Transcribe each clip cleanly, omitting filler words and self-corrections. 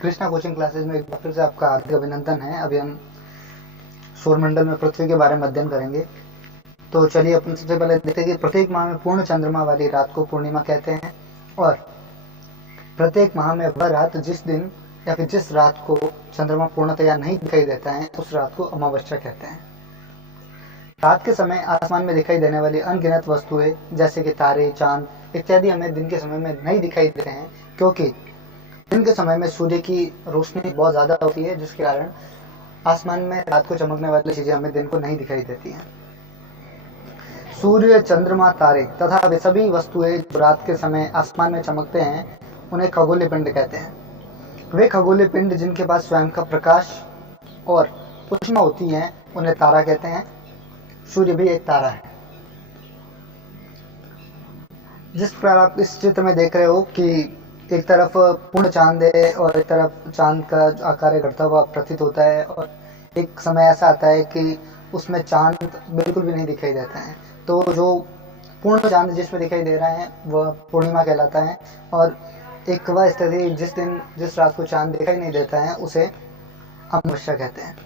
Krishna coaching classes में एक बार फिर से आपका हार्दिक अभिनंदन है। अभी हम सौरमंडल में पृथ्वी के बारे में अध्ययन करेंगे। तो चलिए अपन सबसे पहले देखते हैं कि प्रत्येक माह में पूर्ण चंद्रमा वाली रात को पूर्णिमा कहते हैं और प्रत्येक माह में वह रात जिस दिन या फिर जिस रात को चंद्रमा पूर्णतया नहीं दिखाई देता है उस रात को अमावस्या कहते हैं। रात के समय आसमान में दिखाई देने वाली अनगिनत वस्तुएं जैसे कि तारे, चांद इत्यादि हमें दिन के समय में नहीं दिखाई देते हैं, क्योंकि दिन के समय में सूर्य की रोशनी बहुत ज़्यादा होती है, जिसके कारण आसमान में रात को चमकने वाली चीज़ें हमें दिन को नहीं दिखाई देती हैं। सूर्य, चंद्रमा, तारे तथा वे सभी वस्तुएं जो रात के समय आसमान में चमकते हैं उन्हें खगोलीय पिंड कहते हैं। वे खगोलीय पिंड जिनके पास स्वयं का प्रकाश और ऊष्मा होती है उन्हें तारा कहते हैं। सूर्य भी एक तारा है। जिस प्रकार आप इस चित्र में देख रहे हो कि एक तरफ पूर्ण चांद है और एक तरफ चांद का आकार घटता हुआ प्रतीत होता है, और एक समय ऐसा आता है कि उसमें चांद बिल्कुल भी नहीं दिखाई देता है। तो जो पूर्ण चांद जिसमें दिखाई दे रहा है वह पूर्णिमा कहलाता है, और एक वह स्थिति जिस दिन जिस रात को चांद दिखाई नहीं देता है उसे अमावस्या कहते हैं।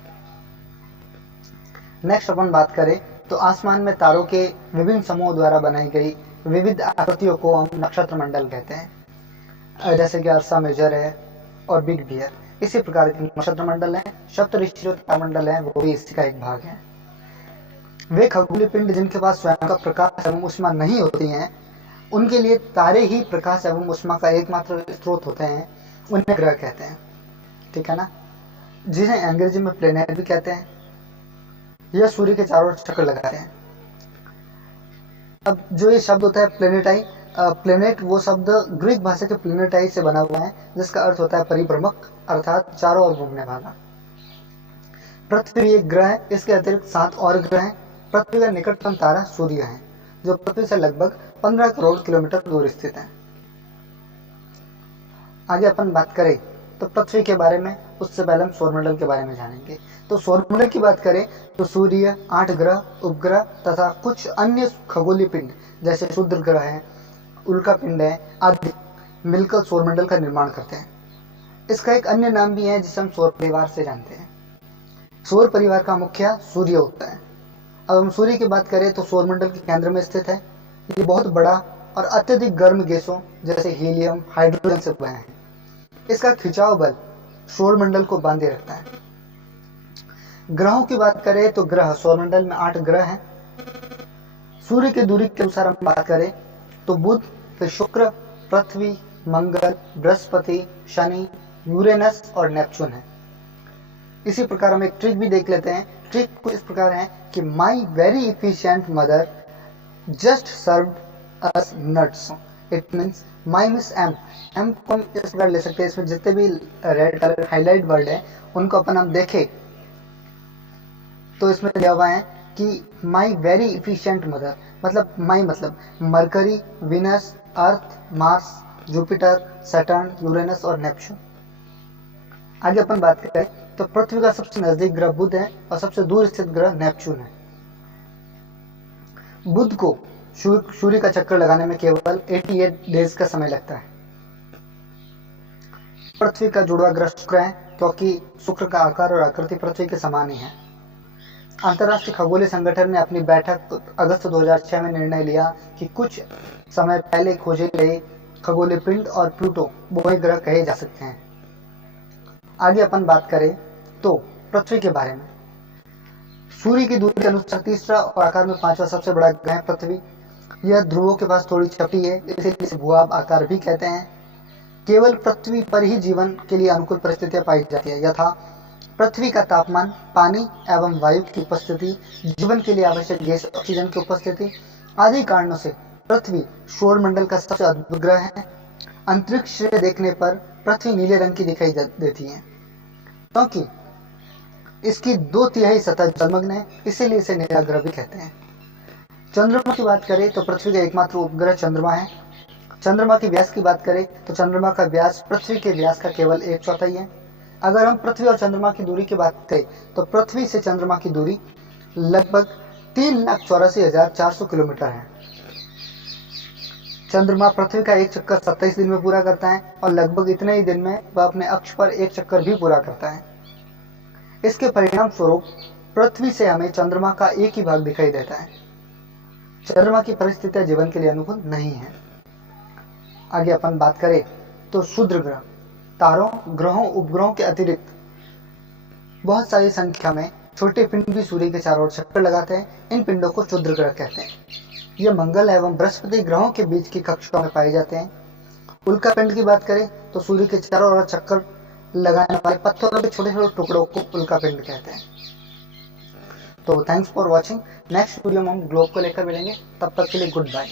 नेक्स्ट अपन बात करें तो आसमान में तारों के विभिन्न समूहों द्वारा बनाई गई विविध आकृतियों को हम नक्षत्र मंडल कहते हैं, जैसे कि अर्सा मेजर है और बिग बियर। इसी प्रकार के नक्षत्र मंडल है। सप्तऋषि जो तारामंडल है वो भी इसी का एक भाग है। वे खगोलीय पिंड जिनके पास स्वयं का प्रकाश एवं ऊष्मा नहीं होती हैं, उनके लिए तारे ही प्रकाश एवं ऊष्मा का एकमात्र स्रोत होते हैं, उन्हें ग्रह कहते हैं। ठीक है ना, जिन्हें अंग्रेजी में प्लेनेट भी कहते हैं। यह सूर्य के चारों ओर चक्कर लगाते हैं। अब जो ये शब्द होता है प्लेनेटाई, प्लेनेट वो शब्द ग्रीक भाषा के प्लेनेटाई से बना हुआ है, जिसका अर्थ होता है परिभ्रमक, अर्थात चारों ओर घूमने वाला। पृथ्वी एक ग्रह है। इसके अतिरिक्त 7 और ग्रह हैं। पृथ्वी का निकटतम तारा सूर्य है, जो पृथ्वी से लगभग 15 करोड़ किलोमीटर दूर स्थित है। आगे अपन बात करें तो पृथ्वी के बारे में, उससे पहले हम सौरमंडल के बारे में जानेंगे। तो सौरमंडल की बात करें तो सूर्य, 8 ग्रह, उपग्रह तथा कुछ अन्य खगोलीय पिंड जैसे क्षुद्र ग्रह है, उल्का पिंड है आदि मिलकर सौरमंडल का निर्माण करते हैं। इसका एक अन्य नाम भी है जिसे हम सौर परिवार से जानते हैं। सौर परिवार का मुखिया सूर्य होता है। अब हम सूर्य की बात करें तो सौरमंडल के केंद्र में स्थित है। ये बहुत बड़ा और अत्यधिक गर्म गैसों जैसे हीलियम, हाइड्रोजन से बना है। इसका खिंचाव बल सौरमंडल को बांधे रखता है। ग्रहों की बात करें तो ग्रह सौरमंडल में 8 ग्रह हैं। सूर्य की दूरी के अनुसार हम बात करें तो बुध, फिर शुक्र, पृथ्वी, मंगल, बृहस्पति, शनि, यूरेनस और नेपच्यून है। इसी प्रकार हम एक ट्रिक भी देख लेते हैं। ट्रिक कुछ इस प्रकार है कि my very efficient mother just served us nuts. It means my miss M. M को हम इस प्रकार ले सकते हैं, इसमें जितने भी रेड कलर हाईलाइट वर्ड है उनको अपन हम देखें तो इसमें दिया हुआ है कि माई वेरी इफिशियंट मदर, मतलब माई मतलब मरकरी, विनस, अर्थ, मार्स, जुपिटर, सैटर्न, यूरेनस और नेपच्यून। आगे अपन बात करें तो पृथ्वी का सबसे नजदीक ग्रह बुध है और सबसे दूर स्थित ग्रह नेपच्यून है। बुध को सूर्य का चक्कर लगाने में केवल 88 डेज का समय लगता है। पृथ्वी का जुड़वा ग्रह शुक्र है, क्योंकि शुक्र का आकार और आकृति पृथ्वी के समान ही है। अंतर्राष्ट्रीय खगोलीय संगठन ने अपनी बैठक अगस्त 2006 में निर्णय लिया कि कुछ समय पहले खोजे गए खगोलीय पिंड और प्लूटो वो ग्रह कहे जा सकते हैं। आगे अपन बात करें तो पृथ्वी के बारे में। सूर्य की दूरी के अनुसार तीसरा और आकार में 5वां सबसे बड़ा ग्रह है पृथ्वी। यह ध्रुवों के पास थोड़ी छोटी है, इसलिए इसे भूभाग आकार भी कहते हैं। केवल पृथ्वी पर ही जीवन के लिए अनुकूल परिस्थितियां पाई जाती है, यथा पृथ्वी का तापमान, पानी एवं वायु की उपस्थिति, जीवन के लिए आवश्यक गैस ऑक्सीजन की उपस्थिति आदि कारणों से पृथ्वी सौरमंडल का सबसे अद्भुत ग्रह है। अंतरिक्ष से देखने पर पृथ्वी नीले रंग की दिखाई देती है, क्योंकि इसकी 2/3 सतह जलमग्न है, इसीलिए इसे नीला ग्रह भी कहते हैं। चंद्रमा की बात करें तो पृथ्वी का एकमात्र उपग्रह चंद्रमा है। चंद्रमा की व्यास की बात करें तो चंद्रमा का व्यास पृथ्वी के व्यास का केवल 1/4 है। अगर हम पृथ्वी और चंद्रमा की दूरी की बात करें तो पृथ्वी से चंद्रमा की दूरी लगभग 3,84,400 किलोमीटर है। चंद्रमा पृथ्वी का एक चक्कर 27 दिन में पूरा करता है और लगभग इतने ही दिन में वह अपने अक्ष पर एक चक्कर भी पूरा करता है। इसके परिणाम स्वरूप पृथ्वी से हमें चंद्रमा का एक ही भाग दिखाई देता है। चंद्रमा की परिस्थितियां जीवन के लिए अनुकूल नहीं है। आगे अपन बात करें तो क्षुद्र ग्रह, तारों, ग्रहों, उपग्रहों के अतिरिक्त बहुत सारी संख्या में छोटे पिंड भी सूर्य के चारों ओर चक्कर लगाते हैं। इन पिंडों को क्षुद्र ग्रह कहते हैं। ये मंगल एवं बृहस्पति ग्रहों के बीच की कक्षाओं में पाए जाते हैं। उल्का पिंड की बात करें तो सूर्य के चारों ओर चक्कर लगाने वाले पत्थरों के छोटे छोटे टुकड़ों को उल्का पिंड कहते हैं। तो thanks for watching. Next video में हम ग्लोब को लेकर मिलेंगे। तब तक के लिए गुड बाय।